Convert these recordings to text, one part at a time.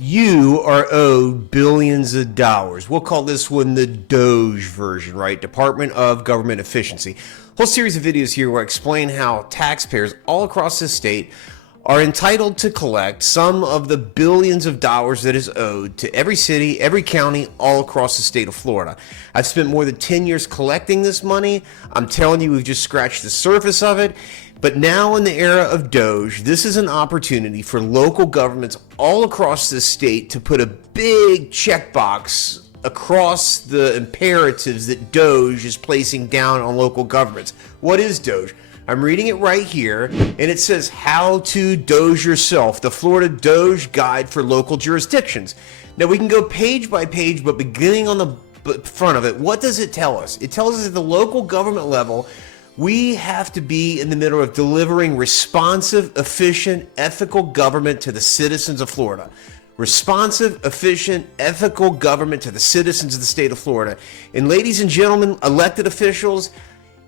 You are owed billions of dollars. We'll call this one the DOGE version, right? Department of Government Efficiency. Whole series of videos here where I explain how taxpayers all across the state are entitled to collect some of the billions of dollars that is owed to every city, every county, all across the state of Florida. I've spent more than 10 years collecting this money. I'm telling you, we've just scratched the surface of it. But now in the era of DOGE, this is an opportunity for local governments all across the state to put a big checkbox across the imperatives that DOGE is placing down on local governments. What is DOGE? I'm reading it right here, and it says how to DOGE yourself, the Florida DOGE guide for local jurisdictions. Now we can go page by page, but beginning on the front of it, what does it tell us? It tells us at the local government level, we have to be in the middle of delivering responsive, efficient, ethical government to the citizens of Florida. Responsive, efficient, ethical government to the citizens of the state of Florida. And ladies and gentlemen, elected officials,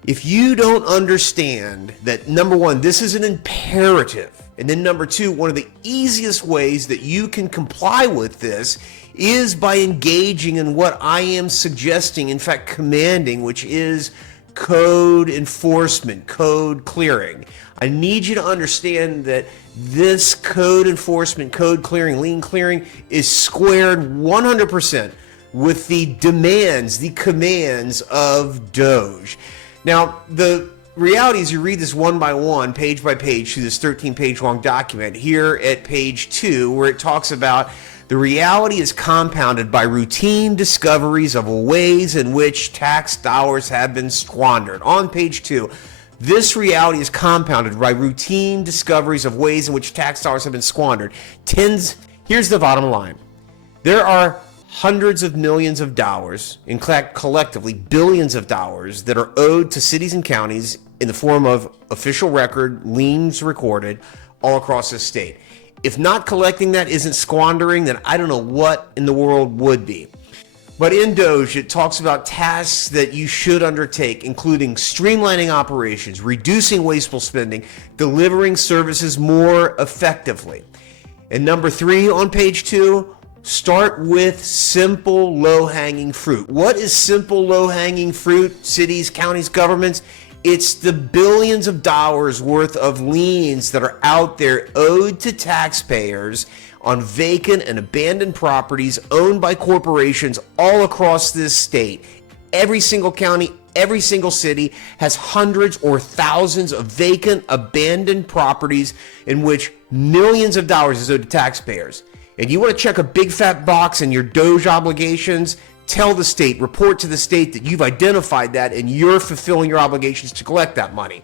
if you don't understand that, number one, this is an imperative, and then number two, one of the easiest ways that you can comply with this is by engaging in what I am suggesting, in fact, commanding, which is code enforcement, code clearing. I need you to understand that this code enforcement, code clearing, lien clearing is squared 100% with the demands, the commands of DOGE. Now, the reality is you read this one by one, page by page, through this 13-page long document here at page 2, where it talks about the reality is compounded by routine discoveries of ways in which tax dollars have been squandered. On page 2, this reality is compounded by routine discoveries of ways in which tax dollars have been squandered. Here's the bottom line. There are hundreds of millions of dollars, in fact, collectively billions of dollars, that are owed to cities and counties in the form of official record, liens recorded all across the state. If not collecting that isn't squandering, then I don't know what in the world would be. But in DOGE, it talks about tasks that you should undertake, including streamlining operations, reducing wasteful spending, delivering services more effectively. And number 3 on page 2, start with simple, low-hanging fruit. What is simple, low-hanging fruit, cities, counties, governments? It's the billions of dollars worth of liens that are out there owed to taxpayers on vacant and abandoned properties owned by corporations all across this state. Every single county, every single city has hundreds or thousands of vacant, abandoned properties in which millions of dollars is owed to taxpayers. And you want to check a big fat box in your DOGE obligations, tell the state, report to the state that you've identified that and you're fulfilling your obligations to collect that money.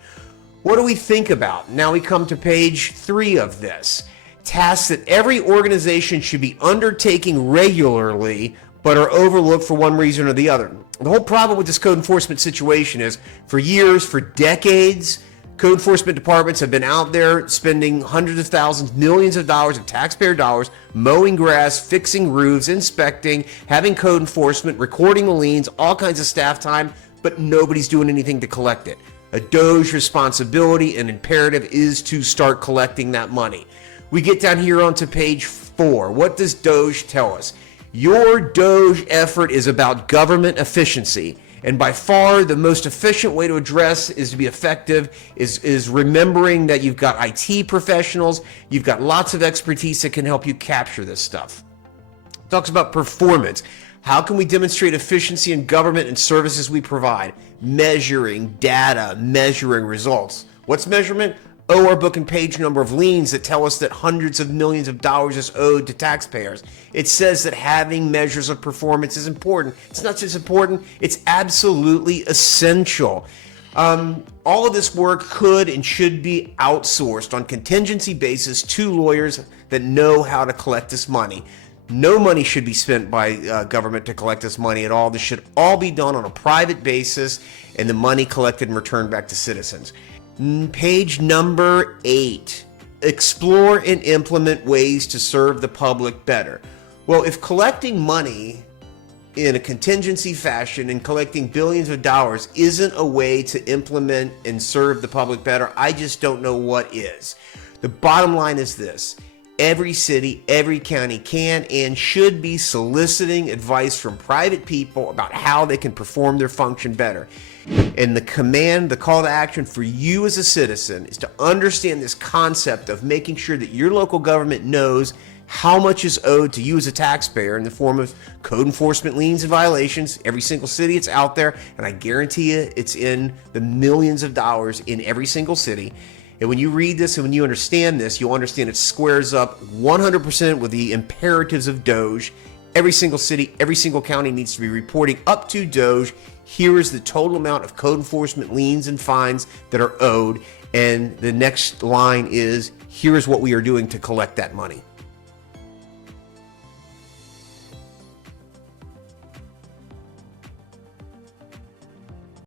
What do we think about? Now we come to page 3 of this. Tasks that every organization should be undertaking regularly but are overlooked for one reason or the other. The whole problem with this code enforcement situation is for years, for decades, code enforcement departments have been out there spending hundreds of thousands, millions of dollars of taxpayer dollars, mowing grass, fixing roofs, inspecting, having code enforcement, recording the liens, all kinds of staff time, but nobody's doing anything to collect it. A DOGE responsibility and imperative is to start collecting that money. We get down here onto page 4. What does DOGE tell us? Your DOGE effort is about government efficiency. And by far, the most efficient way to address is to be effective is remembering that you've got IT professionals, you've got lots of expertise that can help you capture this stuff. It talks about performance. How can we demonstrate efficiency in government and services we provide? Measuring data, measuring results. What's measurement? Our book and page number of liens that tell us that hundreds of millions of dollars is owed to taxpayers. It says that having measures of performance is important. It's not just important, it's absolutely essential. All of this work could and should be outsourced on contingency basis to lawyers that know how to collect this money. No money should be spent by government to collect this money at all. This should all be done on a private basis and the money collected and returned back to citizens. Page number 8, explore and implement ways to serve the public better. Well, if collecting money in a contingency fashion and collecting billions of dollars isn't a way to implement and serve the public better, I just don't know what is. The bottom line is this. every city, every county can and should be soliciting advice from private people about how they can perform their function better. And the call to action for you as a citizen is to understand this concept of making sure that your local government knows how much is owed to you as a taxpayer in the form of code enforcement liens and violations. Every single city it's out there, and I guarantee you it's in the millions of dollars in every single city. And when you read this and when you understand this, you'll understand it squares up 100% with the imperatives of DOGE. Every single city, every single county needs to be reporting up to DOGE. Here is the total amount of code enforcement liens and fines that are owed. And the next line is, here is what we are doing to collect that money.